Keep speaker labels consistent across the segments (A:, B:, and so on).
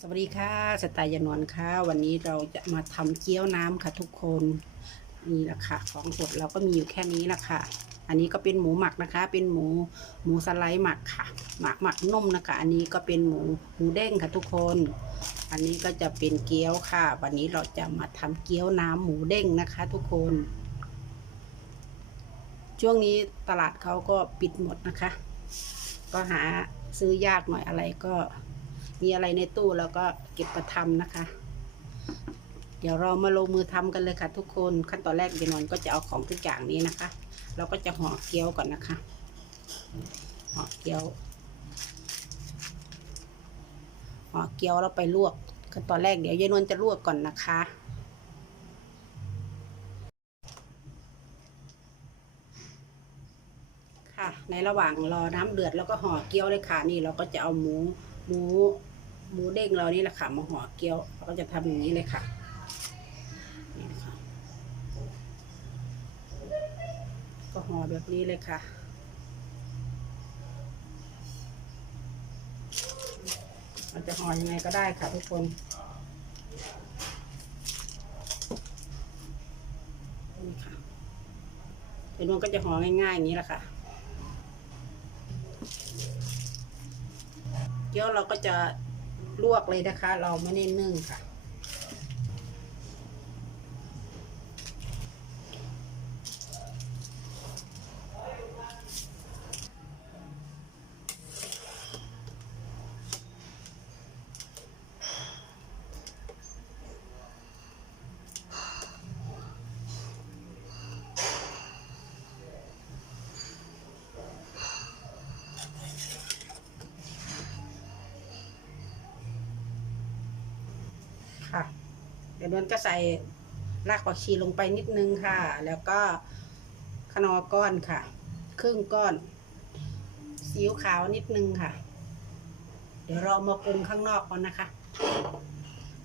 A: สวัสดีค่ะสไตล์ยานวลค่ะ วันนี้เราจะมาทำเกี๊ยวน้ำค่ะทุกคนนี่แหละค่ะของสดเราก็มีอยู่แค่นี้แหละค่ะ อันนี้ก็เป็นหมูหมักนะคะ เป็นหมูหมูสไลด์หมักค่ะ หมักหมักนุ่มนะคะ อันนี้ก็เป็นหมูหมูเด้งค่ะทุกคน อันนี้ก็จะเป็นเกี๊ยวค่ะ วันนี้เราจะมาทำเกี๊ยวน้ำหมูเด้งนะคะ ทุกคน ช่วงนี้ตลาดเขาก็ปิดหมดนะคะ ก็หาซื้อยากหน่อยอะไรก็ มีอะไรในตู้แล้วก็เก็บประทำนะคะ เดี๋ยวเรามาลงมือทำกันเลยค่ะ ทุกคนขั้นตอนแรกเยนอนก็จะเอาของทุกอย่างนี้นะคะ เราก็จะห่อเกี๊ยวก่อนนะคะห่อเกี๊ยวห่อเกี๊ยวเราไปลวกขั้นตอนแรกเดี๋ยวยายนวลจะลวกก่อนนะคะค่ะในระหว่างรอน้ำเดือดแล้วก็ห่อเกี๊ยวเลยค่ะนี่เราก็จะเอาหมูหมู หมูเด้งเรานี่แหละค่ะมาห่อเกี๊ยวเราก็จะทำอย่างนี้เลยค่ะนี่นะคะก็ห่อแบบนี้เลยค่ะเราจะห่อยังไงก็ได้ค่ะทุกคนนี่ค่ะเดี๋ยวมันก็จะห่อง่ายๆอย่างนี้แหละค่ะเกี๊ยวเราก็จะ ลวกเลยนะคะ เราไม่ได้นึ่งค่ะ ค่ะ เดี๋ยวนวลก็ใส่รากผักชีลงไปนิดนึงค่ะ แล้วก็ขนอก้อนค่ะ ครึ่งก้อนซีอิ๊วขาวนิดนึงค่ะ เดี๋ยวรอมาปรุงข้างนอกก่อนนะคะ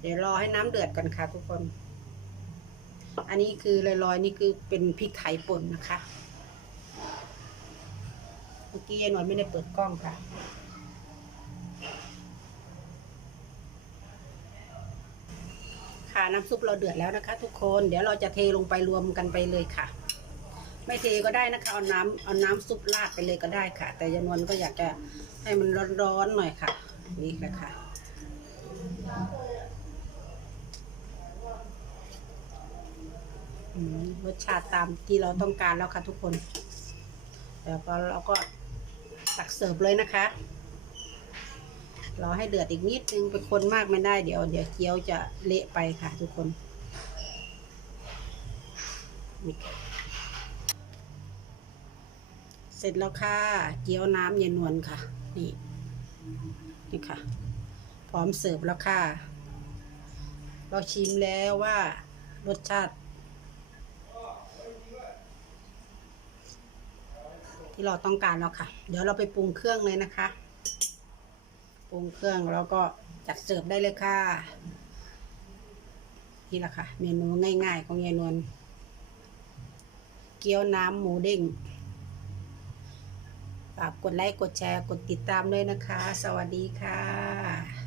A: เดี๋ยวรอให้น้ำเดือดก่อนค่ะทุกคน อันนี้คือลอยๆนี่คือเป็นพริกไทยป่นนะคะ เมื่อกี้ยายหนวลไม่ได้เปิดกล้องค่ะ น้ำซุปเราเดือดแล้วนะคะ ทุกคนเดี๋ยวเราจะเทลงไปรวมกันไปเลยค่ะ ไม่เทก็ได้นะคะเอาน้ำเอาน้ำซุปราดไปเลยก็ได้ค่ะ แต่ยานวลก็อยากจะให้มันร้อนๆหน่อยค่ะ นี่แหละค่ะรสชาติตามที่เราต้องการแล้วค่ะทุกคน แล้วก็เราก็ตักเสิร์ฟเลยนะคะ ราให้เดือดอีกนิดนึงไปคนมากไม่ได้เดี๋ยว เดี๋ยวเกี๊ยวจะเละไปค่ะทุกคน เสร็จแล้วค่ะ เกี๊ยวน้ำเย็นนวลค่ะ นี่นี่ค่ะ พร้อมเสิร์ฟแล้วค่ะ เราชิมแล้วว่ารสชาติที่เราต้องการแล้วค่ะ เดี๋ยวเราไปปรุงเครื่องเลยนะคะ ปรุงเครื่องแล้วก็จัดเสิร์ฟได้เลยค่ะ นี่แหละค่ะ เมนูง่ายๆ ของยายนวลเกี๊ยวน้ำหมูเด้งฝากกดไลค์ กดแชร์ กดติดตามด้วยนะคะ สวัสดีค่ะ